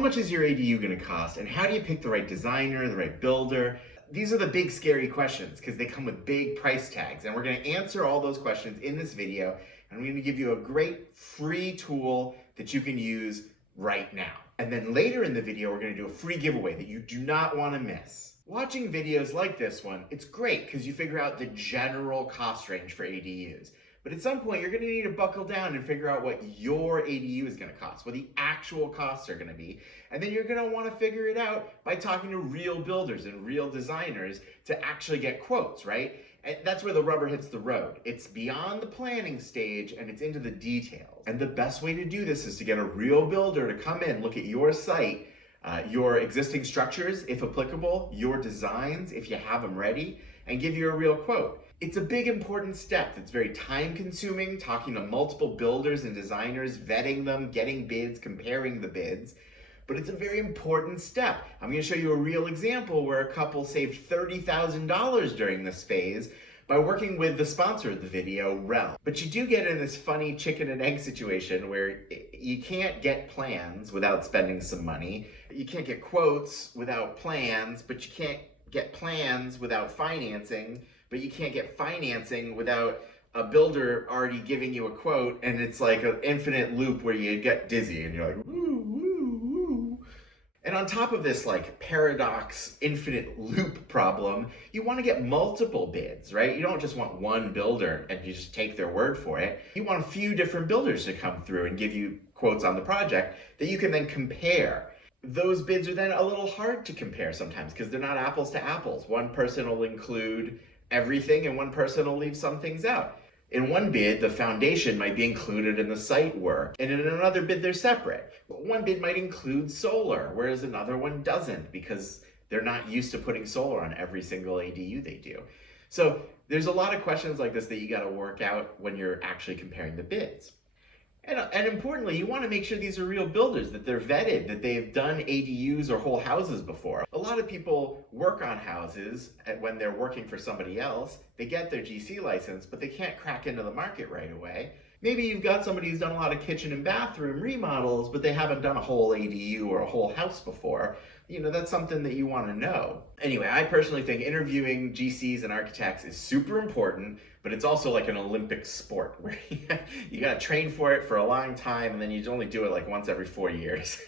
much is your ADU going to cost, and how do you pick the right designer, the right builder? These are the big scary questions because they come with big price tags, and we're going to answer all those questions in this video, and I'm going to give you a great free tool that you can use right now. And then later in the video, we're going to do a free giveaway that you do not want to miss. Watching videos like this one, it's great because you figure out the general cost range for ADUs. But at some point, you're going to need to buckle down and figure out what your ADU is going to cost, what the actual costs are going to be. And then you're going to want to figure it out by talking to real builders and real designers to actually get quotes, right? And that's where the rubber hits the road. It's beyond the planning stage and it's into the details. And the best way to do this is to get a real builder to come in, look at your site, your existing structures, if applicable, your designs, if you have them ready, and give you a real quote. It's a big important step that's very time consuming, talking to multiple builders and designers, vetting them, getting bids, comparing the bids. But it's a very important step. I'm going to show you a real example where a couple saved $30,000 during this phase by working with the sponsor of the video, Realm. But you do get in this funny chicken and egg situation where you can't get plans without spending some money. You can't get quotes without plans, but you can't get plans without financing, but you can't get financing without a builder already giving you a quote, and it's like an infinite loop where you get dizzy and you're like, woo, woo, woo. And on top of this like paradox infinite loop problem, you want to get multiple bids, right? You don't just want one builder and you just take their word for it. You want a few different builders to come through and give you quotes on the project that you can then compare. Those bids are then a little hard to compare sometimes because they're not apples to apples. One person will include everything and one person will leave some things out. In one bid, the foundation might be included in the site work, and in another bid, they're separate. One bid might include solar, whereas another one doesn't because they're not used to putting solar on every single ADU they do. So there's a lot of questions like this that you got to work out when you're actually comparing the bids. And importantly, you want to make sure these are real builders, that they're vetted, that they've done ADUs or whole houses before. A lot of people work on houses when they're working for somebody else. They get their GC license, but they can't crack into the market right away. Maybe you've got somebody who's done a lot of kitchen and bathroom remodels, but they haven't done a whole ADU or a whole house before. You know, that's something that you want to know. Anyway, I personally think interviewing GCs and architects is super important, but it's also like an Olympic sport where you got to train for it for a long time and then you only do it like once every 4 years.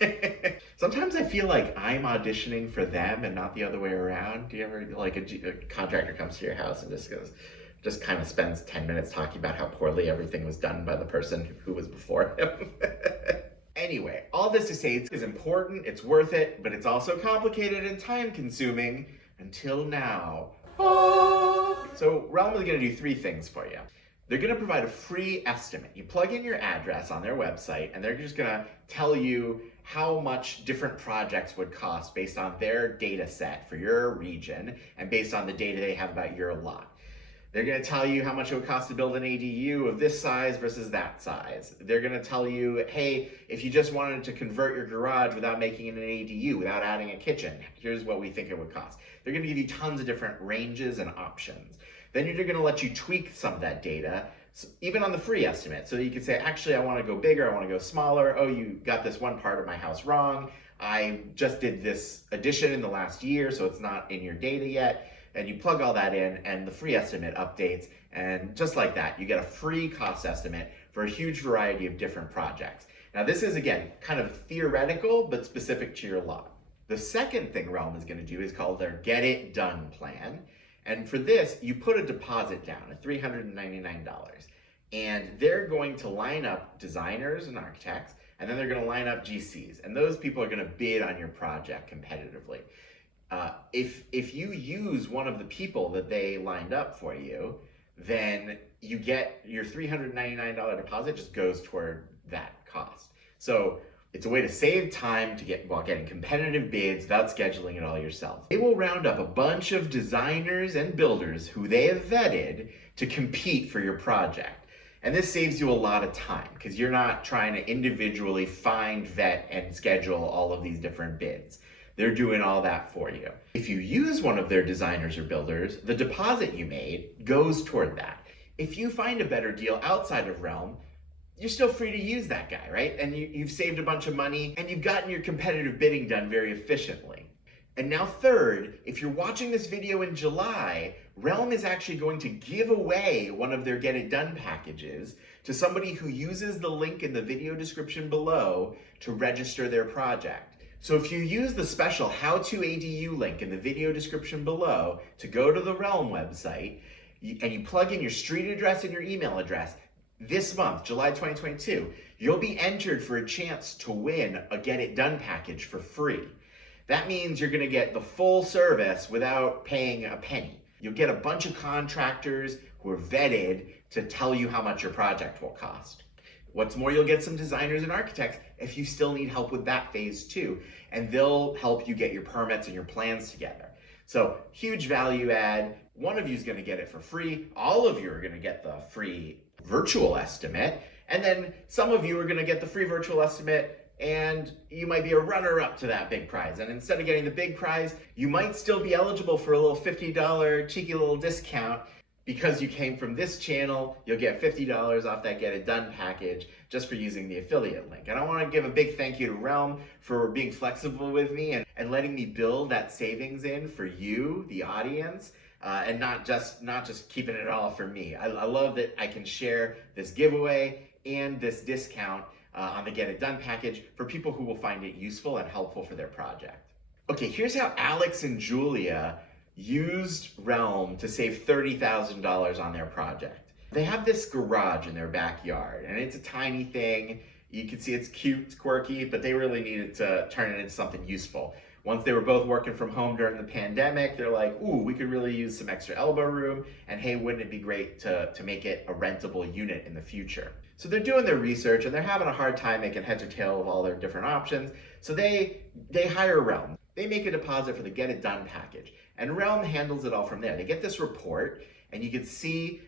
Sometimes I feel like I'm auditioning for them and not the other way around. Do you ever, like a contractor comes to your house and just kind of spends 10 minutes talking about how poorly everything was done by the person who was before him? Anyway, all this to say it's important, it's worth it, but it's also complicated and time consuming until now. So Realm is going to do 3 things for you. They're going to provide a free estimate. You plug in your address on their website and they're just going to tell you how much different projects would cost based on their data set for your region and based on the data they have about your lot. They're going to tell you how much it would cost to build an ADU of this size versus that size. They're going to tell you, hey, if you just wanted to convert your garage without making it an ADU, without adding a kitchen, here's what we think it would cost. They're going to give you tons of different ranges and options. Then they're going to let you tweak some of that data, even on the free estimate. So you could say, actually, I want to go bigger, I want to go smaller. Oh, you got this one part of my house wrong. I just did this addition in the last year, so it's not in your data yet. And you plug all that in and the free estimate updates, and just like that, you get a free cost estimate for a huge variety of different projects. Now this is, again, kind of theoretical, but specific to your lot. The second thing Realm is going to do is called their Get It Done plan. And for this, you put a deposit down at $399. And they're going to line up designers and architects, and then they're going to line up GCs. And those people are going to bid on your project competitively. If you use one of the people that they lined up for you, then you get your $399 deposit just goes toward that cost. So it's a way to save time while getting competitive bids without scheduling it all yourself. They will round up a bunch of designers and builders who they have vetted to compete for your project. And this saves you a lot of time because you're not trying to individually find, vet, and schedule all of these different bids. They're doing all that for you. If you use one of their designers or builders, the deposit you made goes toward that. If you find a better deal outside of Realm, you're still free to use that guy, right? And you've saved a bunch of money and you've gotten your competitive bidding done very efficiently. And now third, if you're watching this video in July, Realm is actually going to give away one of their Get It Done packages to somebody who uses the link in the video description below to register their project. So if you use the special How to ADU link in the video description below to go to the Realm website, and you plug in your street address and your email address, this month, July 2022, you'll be entered for a chance to win a Get It Done package for free. That means you're gonna get the full service without paying a penny. You'll get a bunch of contractors who are vetted to tell you how much your project will cost. What's more, you'll get some designers and architects if you still need help with that phase too, and they'll help you get your permits and your plans together. So huge value add. One of you is gonna get it for free. All of you are gonna get the free virtual estimate, and then some of you are gonna get the free virtual estimate and you might be a runner-up to that big prize. And instead of getting the big prize, you might still be eligible for a little $50 cheeky little discount. Because you came from this channel, you'll get $50 off that Get It Done package just for using the affiliate link. And I wanna give a big thank you to Realm for being flexible with me and letting me build that savings in for you, the audience, and not just keeping it all for me. I love that I can share this giveaway and this discount on the Get It Done package for people who will find it useful and helpful for their project. Okay, here's how Alex and Julia used Realm to save $30,000 on their project. They have this garage in their backyard, and it's a tiny thing. You can see it's cute, it's quirky, but they really needed to turn it into something useful. Once they were both working from home during the pandemic, they're like, ooh, we could really use some extra elbow room, and hey, wouldn't it be great to make it a rentable unit in the future? So they're doing their research, and they're having a hard time making heads or tail of all their different options, so they hire Realm. They make a deposit for the Get It Done package, and Realm handles it all from there. They get this report, and you can see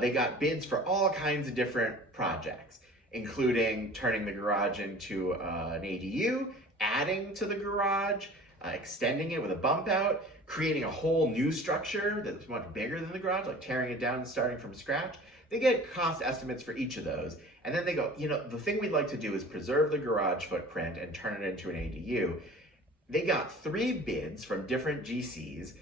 they got bids for all kinds of different projects, including turning the garage into an ADU, adding to the garage, extending it with a bump out, creating a whole new structure that's much bigger than the garage, like tearing it down and starting from scratch. They get cost estimates for each of those, and then they go, you know, the thing we'd like to do is preserve the garage footprint and turn it into an ADU. They got 3 bids from different GCs.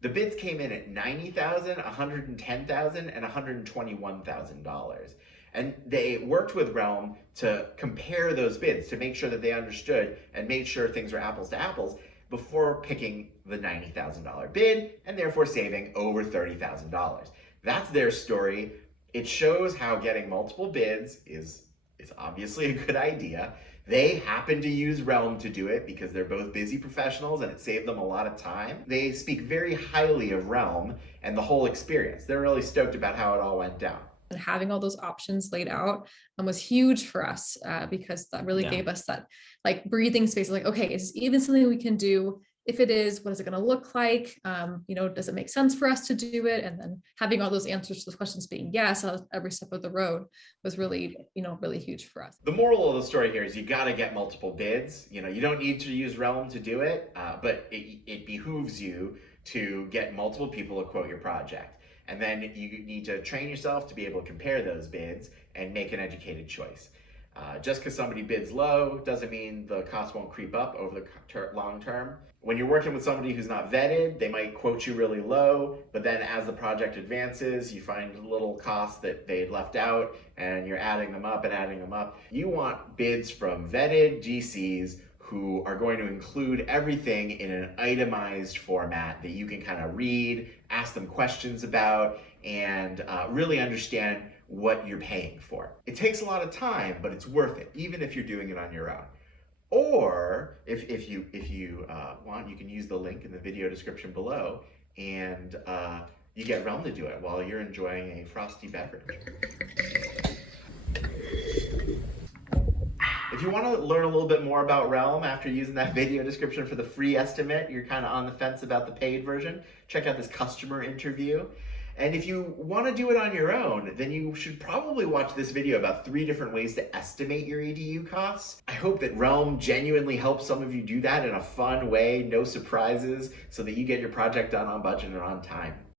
The bids came in at $90,000, $110,000, and $121,000. And they worked with Realm to compare those bids to make sure that they understood and made sure things were apples to apples before picking the $90,000 bid and therefore saving over $30,000. That's their story. It shows how getting multiple bids is obviously a good idea. They happen to use Realm to do it because they're both busy professionals and it saved them a lot of time. They speak very highly of Realm and the whole experience. They're really stoked about how it all went down. And having all those options laid out was huge for us because that really gave us that like breathing space. Like, okay, is this even something we can do? If it is, what is it going to look like? You know, does it make sense for us to do it? And then having all those answers to those questions being yes every step of the road was really, you know, really huge for us. The moral of the story here is you got to get multiple bids. You know, you don't need to use Realm to do it, but it behooves you to get multiple people to quote your project. And then you need to train yourself to be able to compare those bids and make an educated choice. Just because somebody bids low doesn't mean the cost won't creep up over the long term. When you're working with somebody who's not vetted, they might quote you really low, but then as the project advances, you find little costs that they left out and you're adding them up and adding them up. You want bids from vetted GCs who are going to include everything in an itemized format that you can kind of read, ask them questions about, and really understand what you're paying for. It takes a lot of time, but it's worth it, even if you're doing it on your own. Or if you want, you can use the link in the video description below, and you get Realm to do it while you're enjoying a frosty beverage. If you want to learn a little bit more about Realm after using that video description for the free estimate, you're kind of on the fence about the paid version, check out this customer interview. And if you want to do it on your own, then you should probably watch this video about 3 different ways to estimate your ADU costs. I hope that Realm genuinely helps some of you do that in a fun way, no surprises, so that you get your project done on budget and on time.